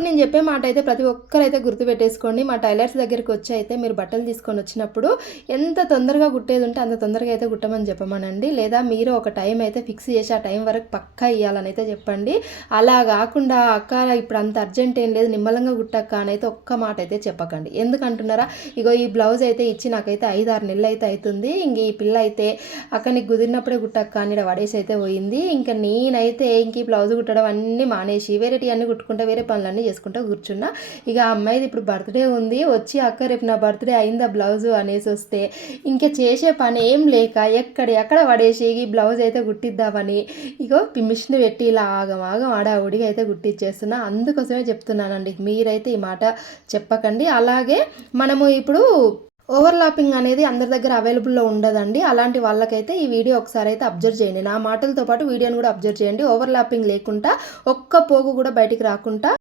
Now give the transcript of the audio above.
ఇప్పుడు నేను చెప్పే మాట అయితే ప్రతి ఒక్కరైతే గుర్తుపెట్టేసుకోండి. మా టైలర్స్ దగ్గరికి వచ్చి అయితే మీరు బట్టలు తీసుకొని వచ్చినప్పుడు ఎంత తొందరగా కుట్టేది ఉంటే అంత తొందరగా అయితే కుట్టమని చెప్పమనండి. లేదా మీరు ఒక టైం అయితే ఫిక్స్ చేసి ఆ టైం వరకు పక్కా ఇవ్వాలని అయితే చెప్పండి. అలా కాకుండా అక్క ఇప్పుడు అంత అర్జెంట్ ఏం లేదు నిమ్మలంగా కుట్టక్క అని అయితే ఒక్క మాట అయితే చెప్పకండి. ఎందుకంటున్నారా, ఇగో ఈ బ్లౌజ్ అయితే ఇచ్చి నాకైతే 5-6 నెలలు అయితే అవుతుంది. ఇంక ఈ పిల్ల అయితే అక్క నీకు కుదిరినప్పుడే కుట్టక్క అని పడేసి అయితే పోయింది. ఇంకా నేనైతే ఇంక ఈ బ్లౌజ్ కుట్టడం అన్నీ మానేసి వేరేటి అన్నీ కుట్టుకుంటా వేరే పనులన్నీ చేసుకుంటా కూర్చున్నా. ఇక ఆ అమ్మాయిది ఇప్పుడు బర్త్డే ఉంది, వచ్చి అక్క రేపు నా బర్త్డే అయిందా బ్లౌజు అనేసి వస్తే ఇంకా చేసే పని ఏం లేక ఎక్కడ పడేసి ఈ బ్లౌజ్ అయితే కుట్టిద్దామని ఇగో మిషన్ పెట్టి ఇలా ఆగం ఆడావుడిగా అయితే కుట్టిచ్చేస్తున్నా. అందుకోసమే చెప్తున్నానండి, మీరైతే ఈ మాట చెప్పకండి. అలాగే మనము ఇప్పుడు ఓవర్లాపింగ్ అనేది అందరి దగ్గర అవైలబుల్లో ఉండదండి. అలాంటి వాళ్ళకైతే ఈ వీడియో ఒకసారి అయితే అబ్జర్వ్ చేయండి. నా మాటలతో పాటు వీడియోని కూడా అబ్జర్వ్ చేయండి. ఓవర్లాపింగ్ లేకుండా ఒక్క పోగు కూడా బయటికి రాకుండా